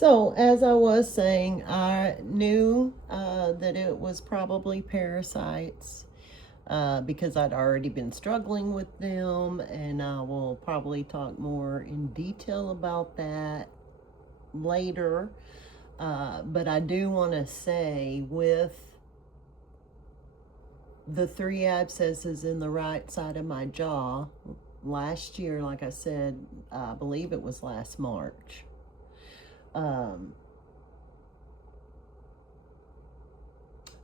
So, as I was saying, I knew that it was probably parasites because I'd already been struggling with them, and I will probably talk more in detail about that later. But I do want to say, with the 3 abscesses in the right side of my jaw, last year, like I said, I believe it was last March.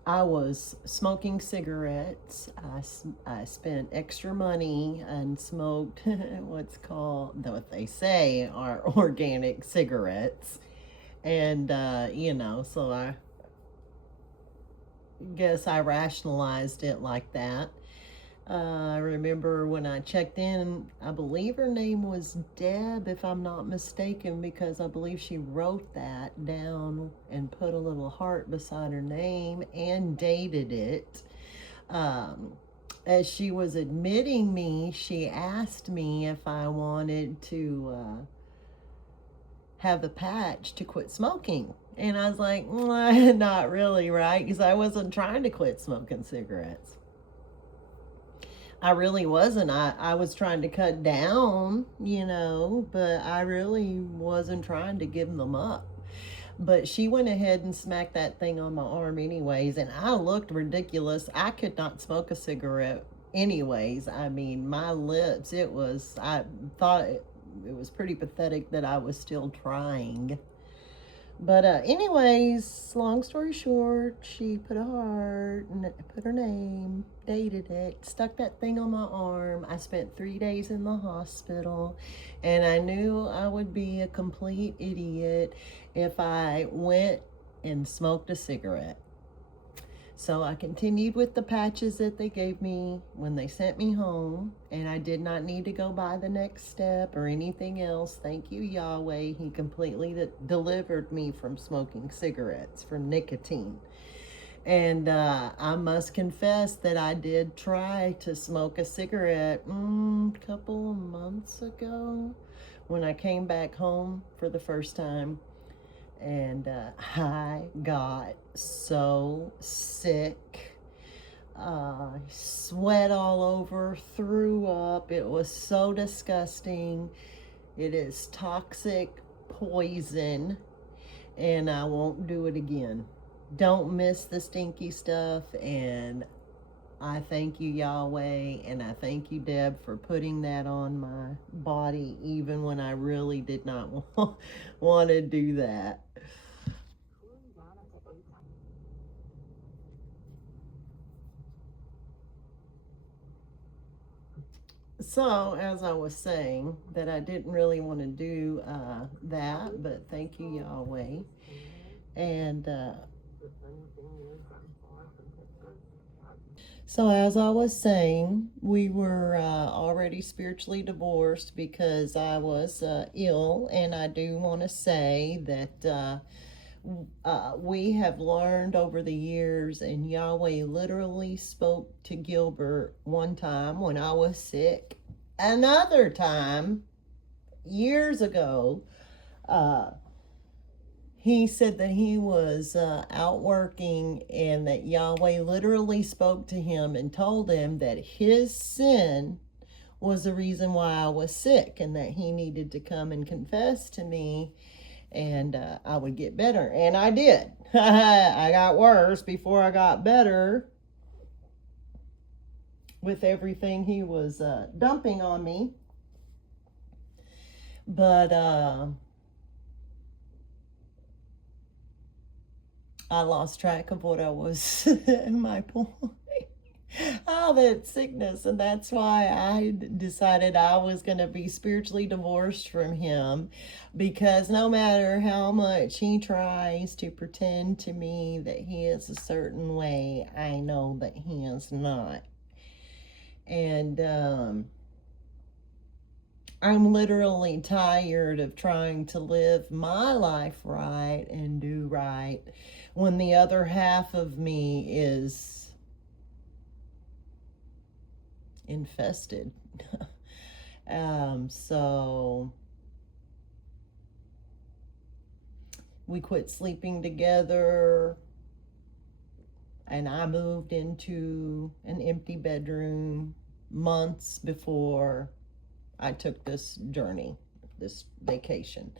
I was smoking cigarettes. I spent extra money and smoked what they say are organic cigarettes. And, so I guess I rationalized it like that. I remember when I checked in, I believe her name was Deb, if I'm not mistaken, because I believe she wrote that down and put a little heart beside her name and dated it. Um, as she was admitting me, she asked me if I wanted to have a patch to quit smoking. And I was like, not really, right? Because I wasn't trying to quit smoking cigarettes. I really wasn't. I was trying to cut down, but I really wasn't trying to give them up. But she went ahead and smacked that thing on my arm anyways, and I looked ridiculous. I could not smoke a cigarette anyways. I mean, my lips, I thought it was pretty pathetic that I was still trying. But anyways, long story short, she put a heart and put her name, dated it, stuck that thing on my arm. I spent 3 days in the hospital, and I knew I would be a complete idiot if I went and smoked a cigarette. So I continued with the patches that they gave me when they sent me home, and I did not need to go by the next step or anything else. Thank you, Yahweh. He completely delivered me from smoking cigarettes, from nicotine. And I must confess that I did try to smoke a cigarette a couple of months ago when I came back home for the first time. And I got so sick. Sweat all over, threw up. It was so disgusting. It is toxic poison, and I won't do it again. Don't miss the stinky stuff, and I thank you, Yahweh, and I thank you, Deb, for putting that on my body, even when I really did not want to do that. So, as I was saying, that I didn't really want to do that, but thank you, Yahweh. And so, as I was saying, we were already spiritually divorced because I was ill, and I do want to say that we have learned over the years, and Yahweh literally spoke to Gilbert one time when I was sick. Another time, years ago, uh, he said that he was out working, and that Yahweh literally spoke to him and told him that his sin was the reason why I was sick, and that he needed to come and confess to me, and I would get better. And I did. I got worse before I got better with everything he was dumping on me. But I lost track of what I was, my point. Oh, that sickness. And that's why I decided I was going to be spiritually divorced from him, because no matter how much he tries to pretend to me that he is a certain way, I know that he is not. And I'm literally tired of trying to live my life right and do right when the other half of me is infested. So We quit sleeping together, and I moved into an empty bedroom months before I took this journey, this vacation.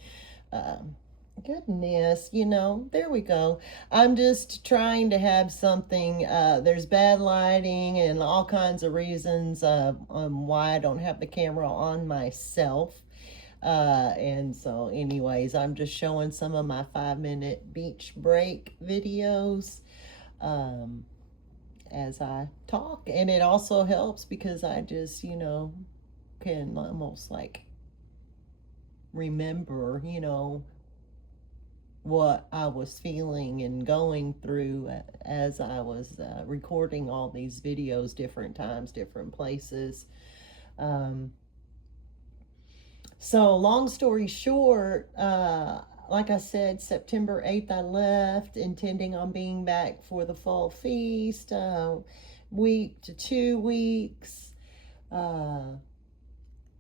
Goodness, there we go. I'm just trying to have something. There's bad lighting and all kinds of reasons on why I don't have the camera on myself. And so, anyways, I'm just showing some of my 5-minute beach break videos as I talk. And it also helps because I just, can almost like remember, what I was feeling and going through as I was recording all these videos, different times, different places. So long story short, like I said, September 8th I left, intending on being back for the fall feast, week to 2 weeks.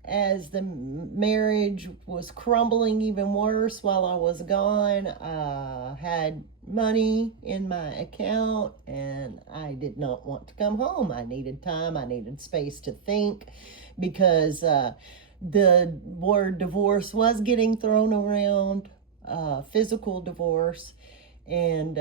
As the marriage was crumbling even worse while I was gone, I had money in my account and I did not want to come home. I needed time, I needed space to think, because the word divorce was getting thrown around, physical divorce, and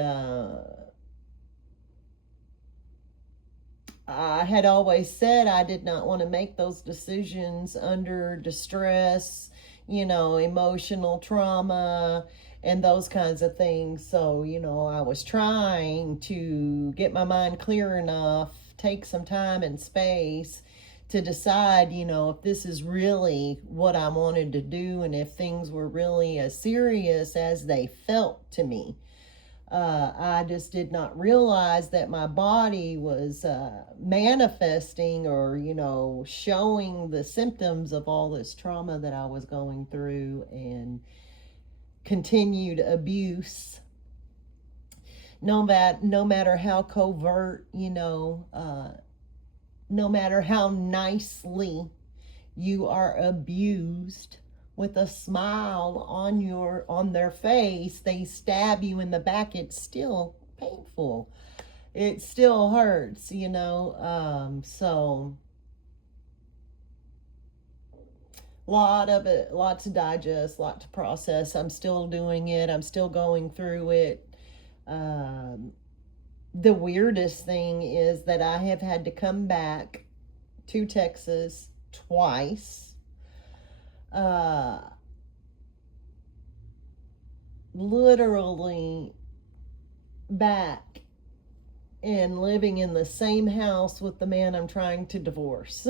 I had always said I did not want to make those decisions under distress, emotional trauma, and those kinds of things. So, I was trying to get my mind clear enough, take some time and space to decide, if this is really what I wanted to do and if things were really as serious as they felt to me. I just did not realize that my body was manifesting or, showing the symptoms of all this trauma that I was going through and continued abuse. No matter how covert, no matter how nicely you are abused, with a smile on their face, they stab you in the back, it's still painful. It still hurts, so lot to digest, lot to process. I'm still doing it. I'm still going through it. The weirdest thing is that I have had to come back to Texas twice. Literally back and living in the same house with the man I'm trying to divorce,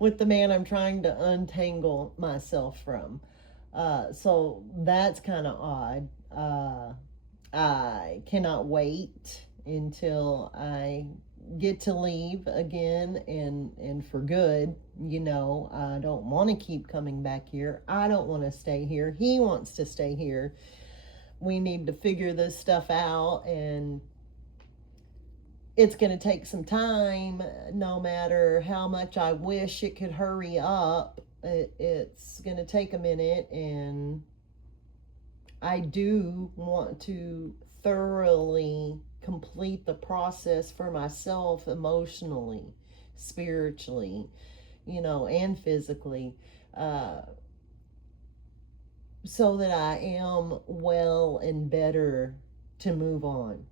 with the man I'm trying to untangle myself from. So that's kind of odd. I cannot wait until I get to leave again and for good. I don't want to keep coming back here. I don't want to stay here. He wants to stay here. We need to figure this stuff out, and it's going to take some time. No matter how much I wish it could hurry up, it's going to take a minute, and I do want to thoroughly complete the process for myself, emotionally, spiritually, and physically, so that I am well and better to move on.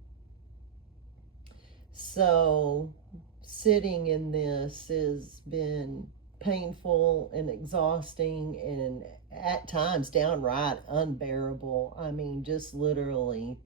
So sitting in this has been painful and exhausting and at times downright unbearable. I mean, just literally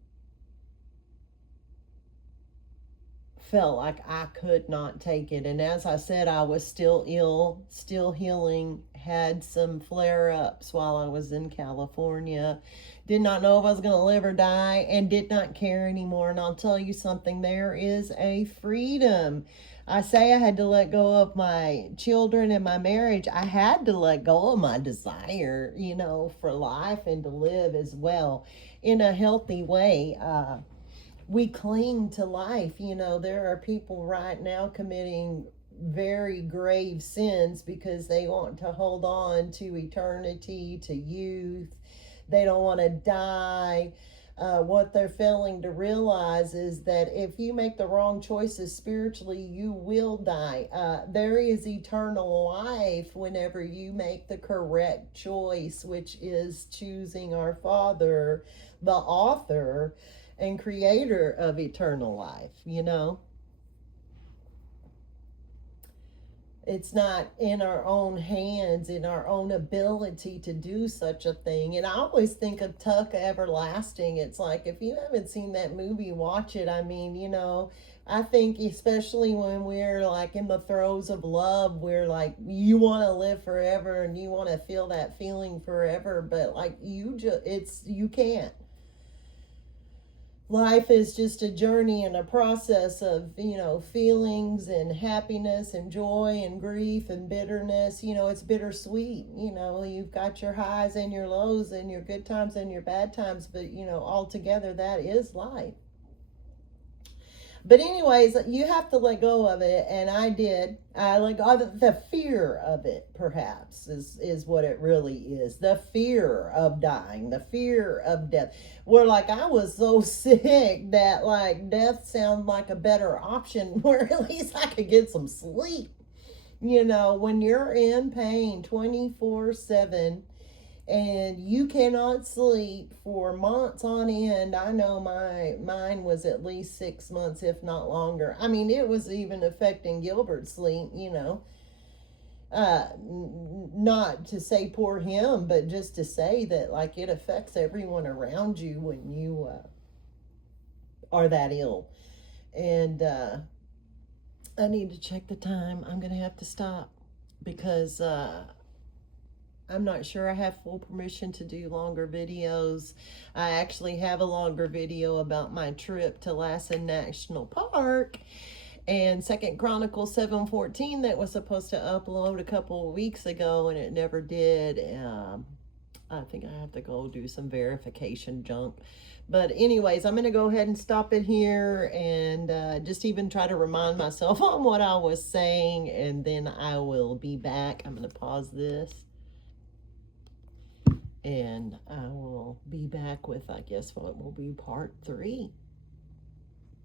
felt like I could not take it. And as I said, I was still ill, still healing, had some flare-ups while I was in California. Did not know if I was going to live or die, and did not care anymore. And I'll tell you something, there is a freedom. I say I had to let go of my children and my marriage. I had to let go of my desire, for life and to live as well in a healthy way. We cling to life. There are people right now committing very grave sins because they want to hold on to eternity, to youth. They don't want to die. What they're failing to realize is that if you make the wrong choices spiritually, you will die. There is eternal life whenever you make the correct choice, which is choosing our Father, the author and creator of eternal life, you know. It's not in our own hands, in our own ability to do such a thing. And I always think of Tuck Everlasting. It's like, if you haven't seen that movie, watch it. I mean, you know, I think especially when we're like in the throes of love, we're like, you want to live forever and you want to feel that feeling forever, but like you can't. Life is just a journey and a process of, you know, feelings and happiness and joy and grief and bitterness. You know, it's bittersweet. You know, you've got your highs and your lows and your good times and your bad times, but, you know, altogether that is life. But anyways, you have to let go of it, and I did. I let go of the fear of it, perhaps, is what it really is. The fear of dying, the fear of death. Where, like, I was so sick that, like, death sounded like a better option where at least I could get some sleep. You know, when you're in pain 24/7, and you cannot sleep for months on end. I know mine was at least 6 months, if not longer. I mean, it was even affecting Gilbert's sleep, you know. Not to say poor him, but just to say that, like, it affects everyone around you when you are that ill. And I need to check the time. I'm gonna have to stop because I'm not sure I have full permission to do longer videos. I actually have a longer video about my trip to Lassen National Park and 2 Chronicles 7:14 that was supposed to upload a couple of weeks ago, and it never did. I think I have to go do some verification junk. But anyways, I'm going to go ahead and stop it here and just even try to remind myself on what I was saying, and then I will be back. I'm going to pause this. And I will be back with, I guess, what will be part 3.